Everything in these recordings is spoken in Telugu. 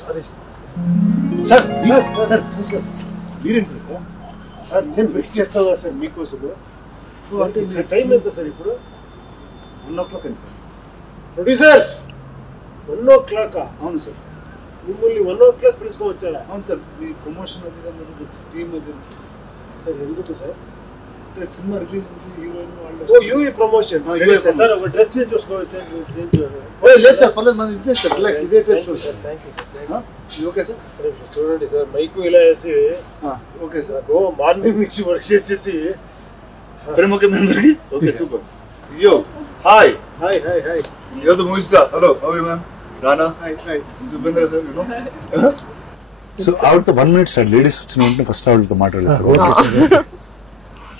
Sorry sir. మీరేంటి సార్? నేను వెయిట్ చేస్తాను సార్ మీకోసం. అంటే టైం ఎంత సార్ ఇప్పుడు? 1 o'clock అండి సార్. Producers 1 o'clock? అవును సార్. మిమ్మల్ని 1 o'clock పిలుచుకొని వచ్చారా? అవును సార్. మీ ప్రమోషన్ అది టీమ్ అది సార్. ఎందుకు సార్? సినిమా రిలీజ్ ఉంది, హీరోయిన్ వాళ్ళు. యూఈ ప్రమోషన్ సార్. ఒక డ్రెస్ చేంజ్ చేసుకోవచ్చు లేదు సార్, పర్లేదు, మన ఇదే సార్. రిలాక్స్, ఇదే type show sir. Thank you sir. Okay sir. చూడండి సార్, మైకు ఇలా వేసి ఓకే సార్. మార్నింగ్ నుంచి వర్క్ చేసేసి ఫ్రేమ్ ఓకే మీ అందరికి? Okay super. Yo hi hi hi hi. You're the movie star. Hello, how are you ma'am? రానా. Hi hi. Subhendra sir, you know. So ఆవిడతో 1 minute సార్. లేడీస్ వచ్చిన వెంటనే ఫస్ట్ ఆవిడతో మాట్లాడలేదు.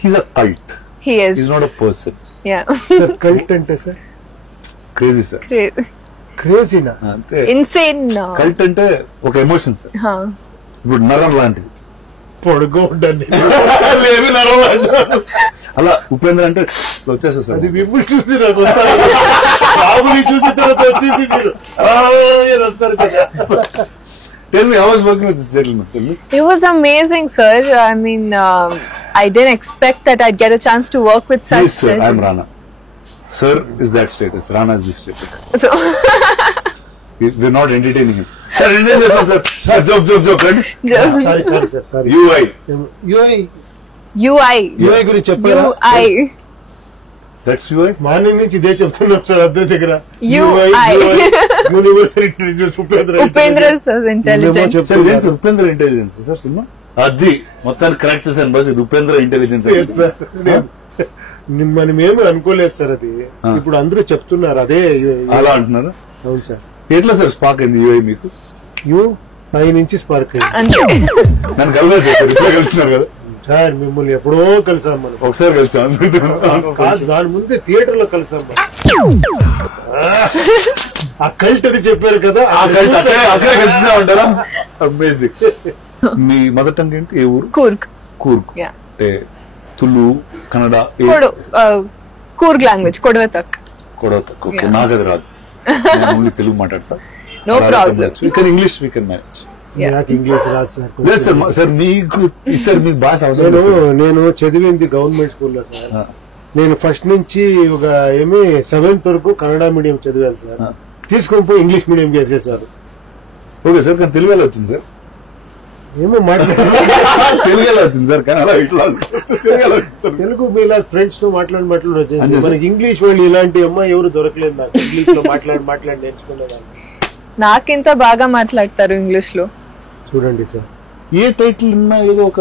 He's a cult. He is. He's not a person. Yeah. Sir cult అంటే సార్ Crazy సార్. క్రేజీనా? అంటే Insane. కల్ట్ అంటే ఒక ఎమోషన్ సార్. ఇప్పుడు నరం లాంటిది. పొడుగోడ్డండి అలా ఉపేంద్ర అంటే వచ్చేస్తా సార్. అది మిమ్మల్ని చూసి నాకు వస్తారు. బాబుని చూసిన తర్వాత వచ్చింది మీరు వస్తారు కదా. Tell me, how was working with this gentleman? Tell me. It was amazing, sir. I mean, I didn't expect that I'd get a chance to work with such. Yes, sir. I'm Rana. Sir is that status. Rana is this status. So We're not entertaining him. Sir, entertain yourself, sir. Sir, joke. Right? Sorry sir sorry. UI. UI గురించి చెప్పారా? UI That's UI. మార్నింగ్ నుంచి ఇదే చెప్తున్నాం సార్ అద్దె దగ్గర. UI universal intelligence Upendra sir intelligent. Sir, ఇదేంటి sir Upendra intelligence sir cinema? అది మొత్తాన్ని కరెక్ట్ చేశాను బాస్. ఇది ఉపేంద్ర ఇంటెలిజెన్స్. మనం ఏమీ అనుకోలేదు సార్. అది ఇప్పుడు అందరూ చెప్తున్నారు అదే. అలా అంటున్నారు. అవును సార్. ఎట్లా సార్ స్పార్క్ అయింది UI మీకు? పై నుంచి స్పార్క్ అయింది. అంతే. నన్ను కలవలేదు సార్. ఇప్పుడే కలుస్తున్నారు కదా సార్. మిమ్మల్ని ఎప్పుడో కలిసాం మనం. ఒకసారి కలిసాం. దాని ముందే థియేటర్ లో కలిసాం మనం. ఆ కల్ట్ అని చెప్పారు కదా, ఆ కల్ట్ అక్కడే కలిసా ఉంటారా? అమేజింగ్. మీ మదర్ టంగ్ ఏంటి? ఏ ఊరు? Kurg. కూర్గ్. అంటే తులు, కన్నడ, Kurg language, Kodvatak. కూడా తక్కువ. నాకు అది రాదు. ఓన్లీ తెలుగు మాట్లాడతా. No problem. English we can manage. నాకు ఇంగ్లీష్ రాదు సార్. లేదు సార్. సార్ మీకు భాష అవసరం లేదు. నేను చదివింది గవర్నమెంట్ స్కూల్లో సార్. నేను ఫస్ట్ నుంచి ఒక 7th వరకు కన్నడ మీడియం చదివాను సార్. తీసుకొని పోయి ఇంగ్లీష్ మీడియం చేసేసారు. Okay sir. కానీ తెలుగు ఎలా వచ్చింది సార్? ఏమో మాట్లాడారు. తెలుగు ఎలా వచ్చింది సార్? కానీ అలా ఇట్లా తెలుగు మీలా ఫ్రెండ్స్ తో మాట్లాడి వచ్చింది. మనకి ఇంగ్లీష్ వాళ్ళు ఇలాంటి అమ్మాయి ఎవరు దొరకలేదు నాకు. ఇంగ్లీష్ లో మాట్లాడి నేర్చుకునేదాన్ని. నాకింత బాగా మాట్లాడతారు ఇంగ్లీష్ లో. చూడండి సార్, ఏ టైటిల్ ఉన్నా ఏదో ఒక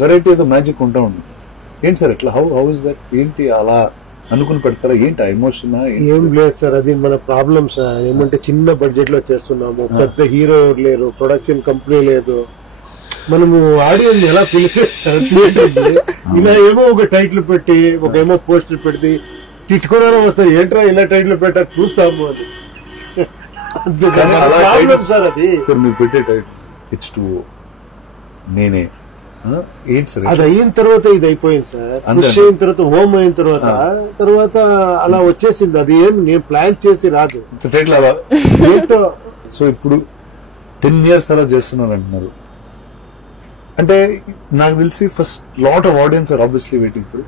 వెరైటీ, ఏదో మ్యాజిక్ ఉంటా ఉంటుంది సార్. ఏంటి సార్ ఎట్లా? How is that? ఏంటి అలా అనుకుని పెడతారా? ఏంటి ఎమోషన్? ఏం లేదు సార్. అది మన ప్రాబ్లమ్స్. ఏమంటే చిన్న బడ్జెట్ లో చేస్తున్నాము, పెద్ద హీరో ఎవరు లేరు, ప్రొడక్షన్ కంపెనీ లేదు. మనము ఆడియన్స్ ఎలా పిలిచేస్తారు థియేటర్ ఇలా ఏమో ఒక టైటిల్ పెట్టి, ఒక ఏమో పోస్టర్ పెట్టి తిట్టుకోవడం వస్తాయి. ఏంట్రా ఇలా టైటిల్ పెట్టా చూస్తాము అని. సార్ అది సార్ మీరు పెట్టే టైటిల్ H2O, నేనే, ఏంటి సార్? అది అయిన తర్వాత ఇది అయిపోయింది సార్. పుష్ అయిన తర్వాత, హోమ్ అయిన తర్వాత అలా వచ్చేసింది. అది ఏం నేను ప్లాన్ చేసి రాదు టైటిల్ అలా ఏంటో. సో ఇప్పుడు 10 years అలా చేస్తున్నారు అంటున్నారు. అంటే నాకు తెలిసి first lot of audience are obviously waiting for.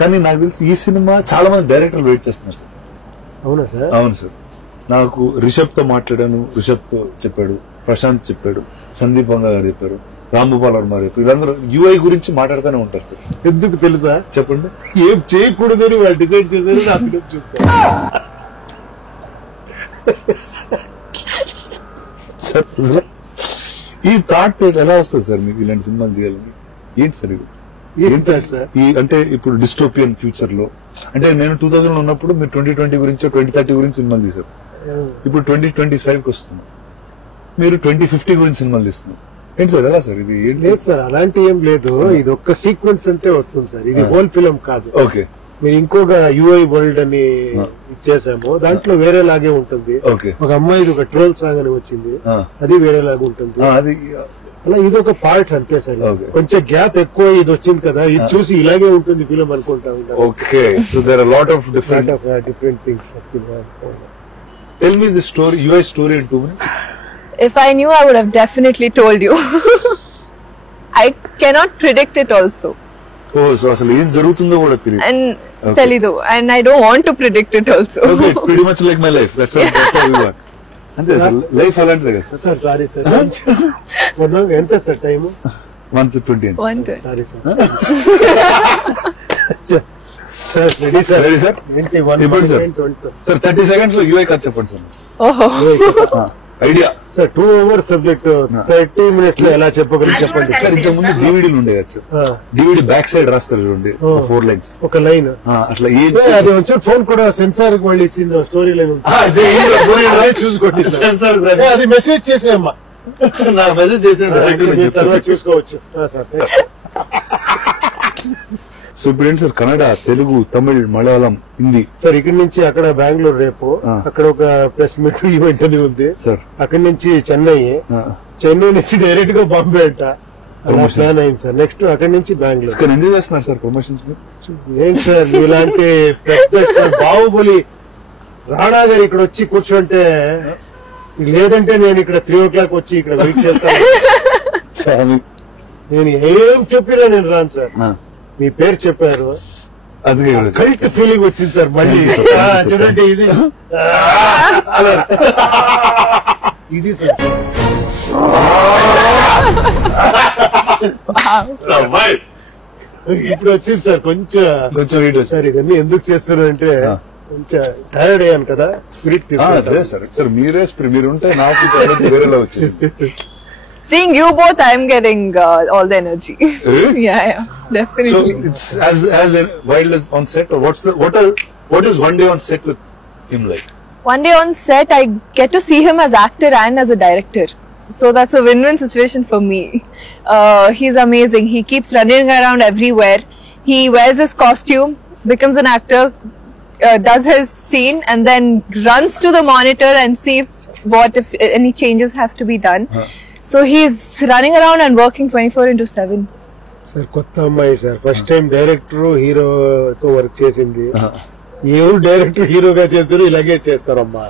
కానీ నాకు తెలిసి ఈ సినిమా చాలా మంది డైరెక్టర్లు వెయిట్ చేస్తున్నారు సార్. అవునా సార్? అవును సార్. నాకు రిషబ్ తో మాట్లాడాను. రిషబ్ తో చెప్పాడు, ప్రశాంత్ చెప్పాడు, సందీప్ వంగ గారు చెప్పారు, రాంభూపాల్ వర్మ చెప్పారు. వీళ్ళందరూ UI గురించి మాట్లాడుతూనే ఉంటారు సార్. ఎందుకు తెలుసా? చెప్పండి. ఏం చేయకూడదని వాళ్ళు డిసైడ్ చేశారు. నా ఫిలిం చూస్తారు సార్. ఈ థాట్ ఎలా వస్తుంది సార్ మీకు ఇలాంటి సినిమాలు తీయాలని? ఏంటి సార్ ఇది? ఏంటి సార్? ఈ అంటే ఇప్పుడు డిస్టోపియన్ ఫ్యూచర్ లో, అంటే నేను 2000 లో ఉన్నప్పుడు మీరు 2020 గురించి 2030 గురించి సినిమాలు తీశారు. ఇప్పుడు 2025కి వస్తున్నాం. మీరు 2050 గురించి సినిమాలు తీస్తున్నారు. ఏంటి సార్ ఎలా సార్ ఇది? లేదు సార్, అలాంటి ఏం లేదు. ఇది ఒక్క సీక్వెన్స్ అంతే వస్తుంది సార్. ఇది హోల్ ఫిల్మ్ కాదు. ఓకే. మీరు ఇంకొక UI వరల్డ్ అని ఇచ్చేసాము. దాంట్లో వేరేలాగే ఉంటుంది. ఒక అమ్మాయిది ఒక ట్రోల్ సాంగ్ అని వచ్చింది, అది వేరేలాగా ఉంటుంది. అది అలా ఇది ఒక పార్ట్ అంతే సార్. కొంచెం గ్యాప్ ఎక్కువ ఇది వచ్చింది కదా, ఇది చూసి ఇలాగే ఉంటుంది ఫిల్మ్ అనుకుంటా ఉంటారు. Okay. So there are lot of different things. Tell me the story, UI స్టోరీ in 2 minutes. If I knew, I would have definitely told you. I cannot predict it also. Oh so అసలు ఏం జరుగుతుందో కూడా తెలియదు. And Okay. telidu. And I don't want to predict it also. Okay it's pretty much like my life. That's how we work. అంతే సార్ లైఫ్ అలాంటిదే కదా సార్. సార్ సారీ సార్ ఎంత సార్ టైము 1:20 అండి. One day. Sorry sir sir ready sir Ready, sir? 21 ఇవ్వండి సార్. 20 సార్ 30 seconds లో యూఐ కథ చెప్పండి సార్. Oh. Idea sir 2 hours subject 30 minutes లో ఎలా చెప్పగలరు చెప్పండి సార్ సార్. ఇంతకు ముందు డివిడీలు ఉండే కదా సార్. డివిడీ బ్యాక్ సైడ్ రాస్తారు చూడండి 4 lines. ఒక లైన్ అట్లా ఏం అది వచ్చి ఫోన్ కూడా సెన్సార్ కి మళ్ళీ ఇచ్చింది స్టోరీ లైన్ చూసుకోండి సెన్సార్ అది మెసేజ్ చేసేయమ్మా నాకు మెసేజ్ చేసిన తర్వాత చూసుకోవచ్చు సార్. సో ఇప్పుడు ఏంటి సార్ కన్నడ తెలుగు తమిళ్ మలయాళం హిందీ సార్ ఇక్కడి నుంచి అక్కడ బెంగళూరు రేపు అక్కడ ఒక ప్రెస్ మీట్ ఈవెంట్ అని ఉంది సార్. అక్కడి నుంచి చెన్నై నుంచి డైరెక్ట్ గా బాంబే అంట అలా ప్లాన్ అయింది సార్. నెక్స్ట్ అక్కడి నుంచి బెంగళూరు. ఇక్కడ ఎంజాయ్ చేస్తున్నారు సార్ ప్రమోషన్స్ ఏంటి సార్ ఇలాంటి పెద్ద బాహుబలి రాణా గారు ఇక్కడ వచ్చి కూర్చుంటే లేదంటే నేను ఇక్కడ 3 o'clock వచ్చి ఇక్కడ వెయిట్ చేస్తాను. నేను ఏం చెప్పినా నేను రాను సార్. మీ పేరు చెప్పారు అందుకే కరెక్ట్ ఫీలింగ్ వచ్చింది సార్ మళ్ళీ. చూడండి ఇది ఇది సార్ ఇప్పుడు వచ్చింది సార్ కొంచెం వీడియో సార్ ఇవన్నీ ఎందుకు చేస్తున్నారంటే కొంచెం టైర్డ్ అయ్యాను కదా స్పిరిట్ సార్ సార్ మీరే మీరుంటే నాకు వేరేలా వచ్చేసి. Seeing you both, I'm getting all the energy. Really? Yeah, So definitely. it's as wild as on set, or what is one day on set with him like? One day on set, I get to see him as actor and as a director. So that's a win-win situation for me. He's amazing. He keeps running around everywhere. He wears his costume, becomes an actor, does his scene, and then runs to the monitor and see if any changes has to be done. So he's running around and working 24/7. Sir కొత్త అమ్మాయి సార్ ఫస్ట్ టైం డైరెక్టర్ హీరోతో వర్క్ చేసింది. ఎవరు డైరెక్టర్ హీరోగా చేస్తారు ఇలాగే చేస్తారమ్మా.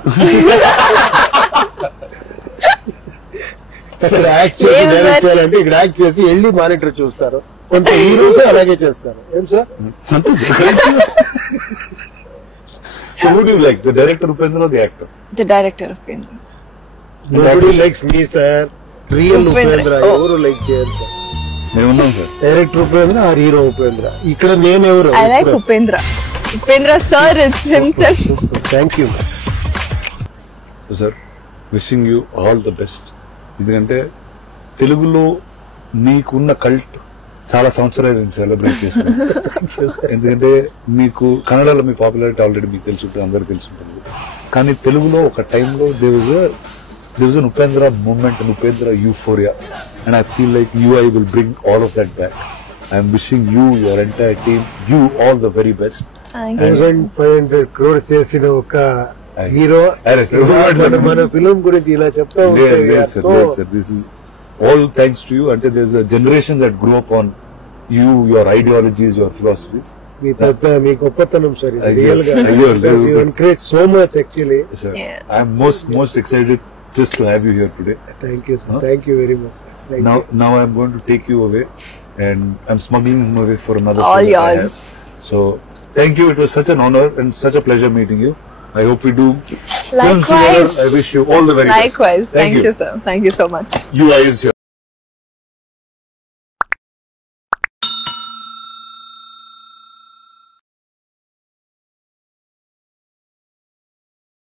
యాక్ట్ చేసి డైరెక్ట్ చేయాలంటే ఇక్కడ యాక్ట్ చేసి వెళ్ళి మానిటర్ చూస్తారు. కొంత హీరోస్ అలాగే చేస్తారు. ఏం sir So who do you like, the director Upendra or the actor? The director of Upendra. nobody likes me sir. Real Upendra. Upendra ఎవరు లైక్ చేయరు సార్. మేమున్నాం సార్. డైరెక్టర్ ఉపేంద్ర ఆ హీరో ఉపేంద్ర. ఇక్కడ నేను ఎవరు I like Upendra. Upendra sir is himself. Thank you sir wishing you all the best. ఎందుకంటే తెలుగులో మీకున్న కల్ట్ చాలా సంవత్సరాలు సెలబ్రేట్ చేసుకున్నాం. ఎందుకంటే మీకు కన్నడలో మీ పాపులారిటీ ఆల్రెడీ మీకు తెలుసుంటుంది, అందరికీ తెలుసుంటుంది. కానీ తెలుగులో ఒక టైంలో there was an Upendra movement, an Upendra euphoria, and I feel like I will bring all of that back. I am wishing you, your entire team, you all the very best. Thank you. 1500 crore చేసిన ఒక హీరో మన ఫిల్మ్ గురించి ఇలా చెప్తా ఉంటే sir, this is all thanks to you. Until there's a generation that grew up on you, your ideologies, your philosophies. మీ గొప్పతనం సార్ I రియల్ గా hear. you encourage so much actually. Sir, Yeah. I am most excited just to have you here today. Thank you sir. Thank you very much. Thank you. Now I'm going to take you away, and I'm smuggling him away for another All show that I yours. have. So thank you. It was such an honor and such a pleasure meeting you. I hope we do films together. Likewise. I wish you all the very best. Likewise. Thank you, sir. Thank you so much. You guys here.